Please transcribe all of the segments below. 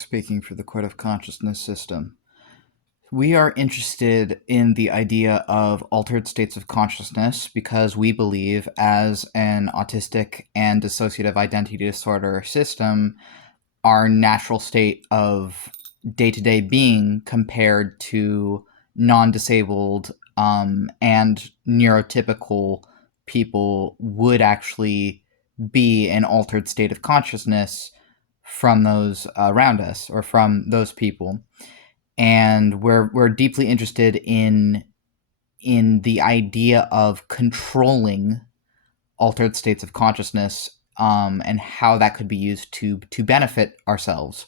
Speaking for the Court of Consciousness system. We are interested in the idea of altered states of consciousness because we believe, as an autistic and dissociative identity disorder system, our natural state of day to day being compared to non disabled and neurotypical people would actually be an altered state of consciousness from those around us or from those people. And we're deeply interested in the idea of controlling altered states of consciousness, and how that could be used to benefit ourselves.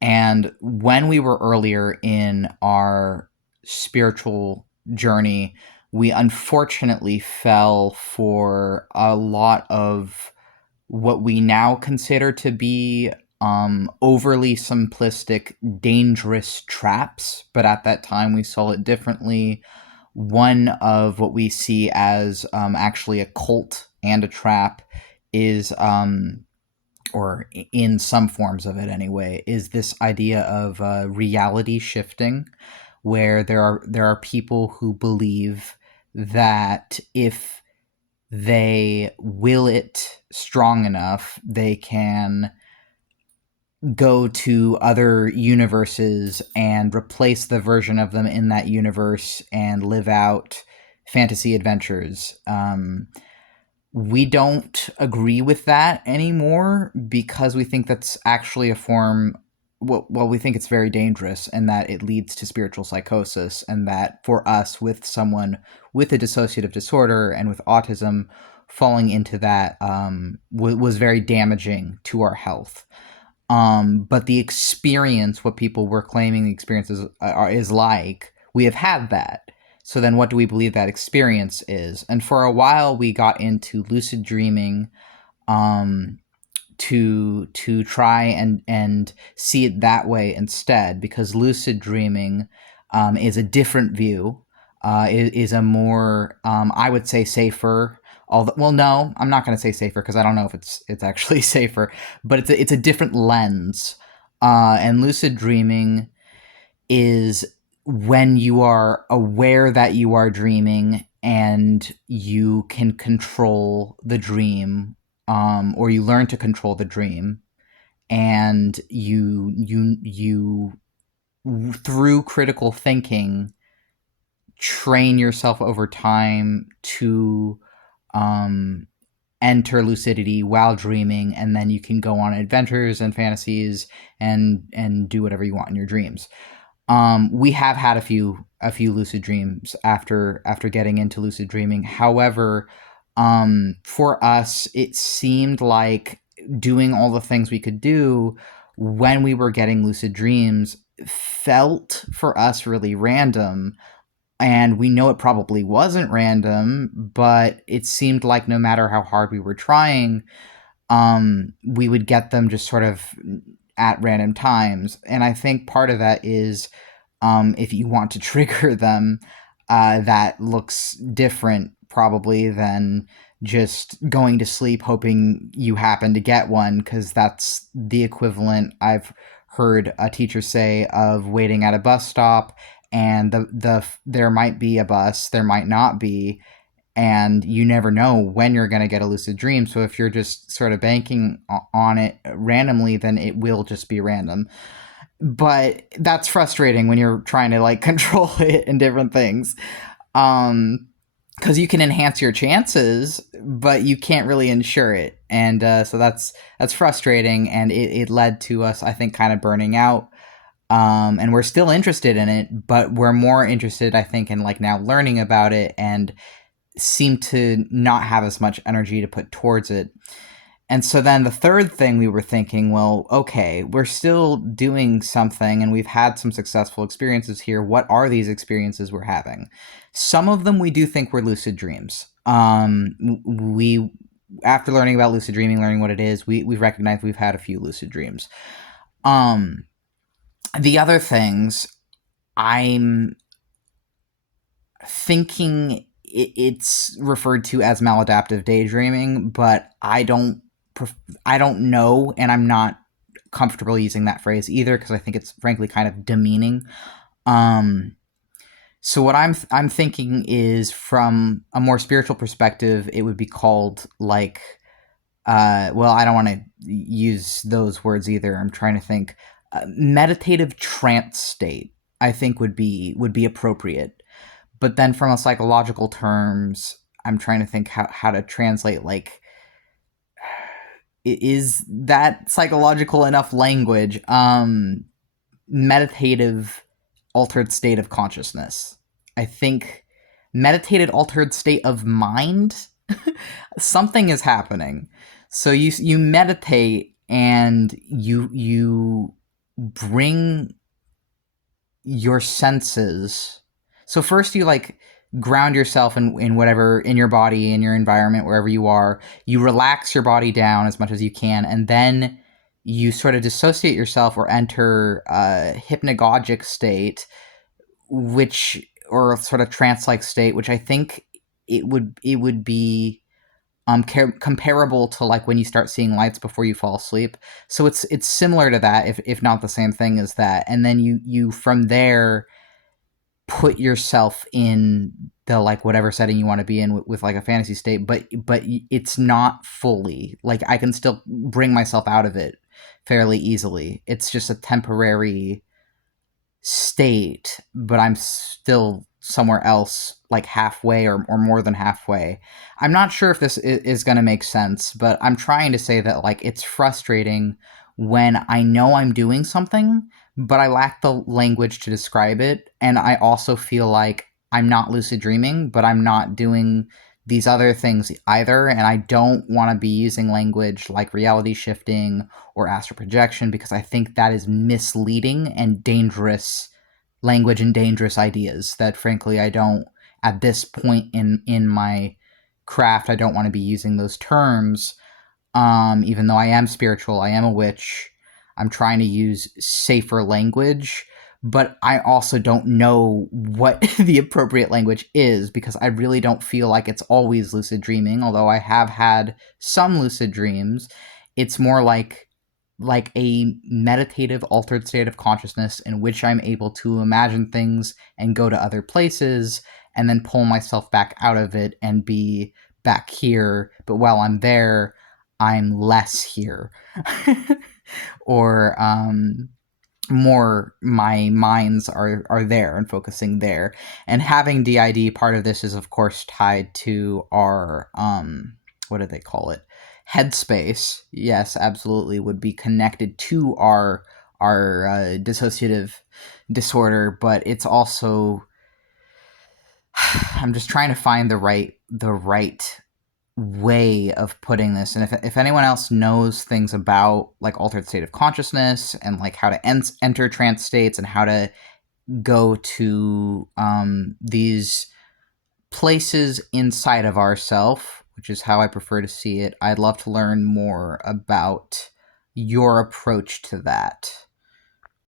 And when we were earlier in our spiritual journey, we unfortunately fell for a lot of what we now consider to be overly simplistic, dangerous traps. But at that time, we saw it differently. One of what we see as actually a cult and a trap is, or in some forms of it anyway, is this idea of reality shifting, where there are people who believe that if they will it strong enough, they can go to other universes and replace the version of them in that universe and live out fantasy adventures. We don't agree with that anymore because we think that's actually a form. Well, we think it's very dangerous and that it leads to spiritual psychosis, and that for us, with someone with a dissociative disorder and with autism, falling into that was very damaging to our health. But the experience, what people were claiming the experience is like, we have had that. So then what do we believe that experience is? And for a while, we got into lucid dreaming, um, to try and see it that way instead, because lucid dreaming is a different view, is a more, I would say, safer. Although, well, no, I'm not going to say safer because I don't know if it's actually safer, but it's a different lens. And lucid dreaming is when you are aware that you are dreaming and you can control the dream, or you learn to control the dream, and you through critical thinking train yourself over time to um, enter lucidity while dreaming, and then you can go on adventures and fantasies and do whatever you want in your dreams. We have had a few lucid dreams after getting into lucid dreaming. However, for us, it seemed like doing all the things we could do when we were getting lucid dreams felt for us really random. And we know it probably wasn't random, but it seemed like no matter how hard we were trying, we would get them just sort of at random times. And I think part of that is, if you want to trigger them, that looks different probably than just going to sleep hoping you happen to get one, because that's the equivalent, I've heard a teacher say, of waiting at a bus stop, and there might be a bus, there might not be, and you never know when you're going to get a lucid dream. So if you're just sort of banking on it randomly, then it will just be random. But that's frustrating when you're trying to like control it and different things. Um, because you can enhance your chances, but you can't really ensure it, and so that's frustrating, and it led to us, I think, kind of burning out. And we're still interested in it, but we're more interested, I think, in like now learning about it, and seem to not have as much energy to put towards it. And so then the third thing we were thinking, well, okay, we're still doing something and we've had some successful experiences here. What are these experiences we're having? Some of them we do think were lucid dreams. We, after learning about lucid dreaming, learning what it is, we've recognized we've had a few lucid dreams. The other things, I'm thinking it's referred to as maladaptive daydreaming, but I don't know, and I'm not comfortable using that phrase either, because I think it's frankly kind of demeaning. So what I'm thinking is, from a more spiritual perspective, it would be called like, well, I don't want to use those words either. I'm trying to think. Meditative trance state, I think, would be appropriate. But then from a psychological terms, I'm trying to think how to translate, like, is that psychological enough language? Meditative altered state of consciousness. I think meditated altered state of mind. Something is happening. So you meditate and you bring your senses. So first you like ground yourself in whatever, in your body, in your environment, wherever you are. You relax your body down as much as you can, and then you sort of dissociate yourself or enter a hypnagogic state, which, or a sort of trance-like state, which I think it would be comparable to like when you start seeing lights before you fall asleep. So it's similar to that, if not the same thing as that. And then you from there put yourself in the like whatever setting you want to be in with like a fantasy state, but it's not fully, like, I can still bring myself out of it fairly easily. It's just a temporary state, but I'm still somewhere else, like halfway or more than halfway. I'm not sure if this is going to make sense, but I'm trying to say that, like, it's frustrating when I know I'm doing something, but I lack the language to describe it. And I also feel like I'm not lucid dreaming, but I'm not doing these other things either. And I don't want to be using language like reality shifting or astral projection, because I think that is misleading and dangerous language and dangerous ideas that, frankly, I don't, at this point in my craft, I don't want to be using those terms. Even though I am spiritual, I am a witch, I'm trying to use safer language, but I also don't know what the appropriate language is, because I really don't feel like it's always lucid dreaming, although I have had some lucid dreams. It's more like a meditative altered state of consciousness in which I'm able to imagine things and go to other places and then pull myself back out of it and be back here, but while I'm there, I'm less here. Or more, my minds are there and focusing there. And having DID, part of this is of course tied to our what do they call it, headspace. Yes, absolutely, would be connected to our dissociative disorder, but it's also I'm just trying to find the right way of putting this. And if anyone else knows things about like altered state of consciousness and like how to enter trance states and how to go to these places inside of ourself, which is how I prefer to see it, I'd love to learn more about your approach to that.